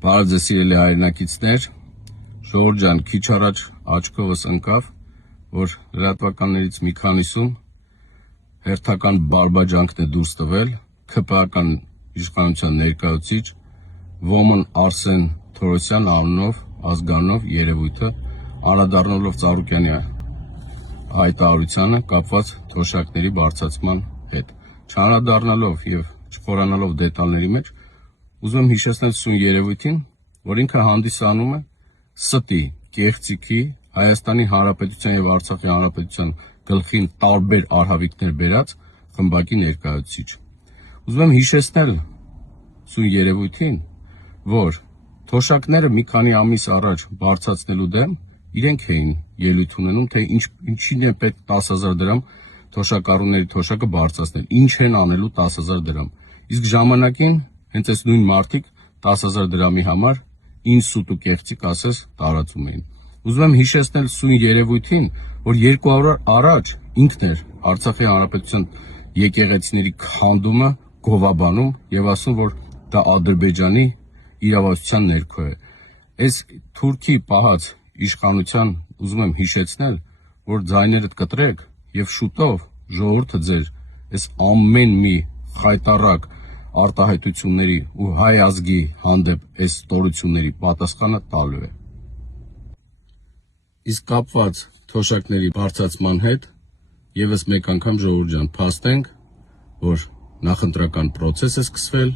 Բարև ձեզ սիրելի հայրենակիցներ, Ժողովուրդ ջան, քիչ առաջ աչքովս ընկավ, որ լրատվականներից մի քանիսում հերթական բարբաջանքն է դուրս տվել ՔՊԱ-ական իշխանության ներկայացուցիչ Ոմն Արսեն Թորոսյան անունով ազգանունով երևույթը անդրադառնալով Ծառուկյանի հայտարարությանը կապված թոշակների բարձրացման հետ։ Չանդրադառնալով եւ չխորանալով դետալների մեջ, ուզում եմ հիշեցնել սույն երևույթին, որ ինքը հանդիսանում է ստի, կեղծիքի, Հայաստանի Հանրապետության եւ Արցախի Հանրապետության գլխին տարբեր արհավիկներ բերած խմբակի ներկայացուցիչ։ Ուզում եմ հիշեցնել սույն երևույթին, որ թոշակները մի քանի ամիս առաջ բարձրացնելու դեմ իրենք էին ելույթ ունենում, թե ինչին է պետք 10,000 դրամ թոշակառուների թոշակը բարձրացնել, ինչ են անելու 10,000 դրամ։ Իսկ ժամանակին հենց այս նույն մարդիկ 10,000 դրամի համար ինչ սուտ ու կեղծիք ասես տարածում էին։ Ուզում եմ հիշեցնել սույն երևույթին, որ 2 օր առաջ ինքն էր Արցախի Հանրապետության եկեղեցիների քանդումը գովաբանում եւ ասում, որ դա Ադրբեջանի իրավասության ներքո է։ Այս թուրքի պահած իշխանության ուզում եմ հիշեցնել, որ ձայներդ կտրեք եւ շուտով ժողովուրդը ձեր այս ամեն մի խայտառակ արտահայտությունների ու հայ ազգի հանդեպ այս ստորությունների պատասխանը տալու է։ Իսկ կապված թոշակների բարձրացման հետ եւս մեկ անգամ ժողովուրդ ջան, փաստենք, որ նախընտրական process է սկսվել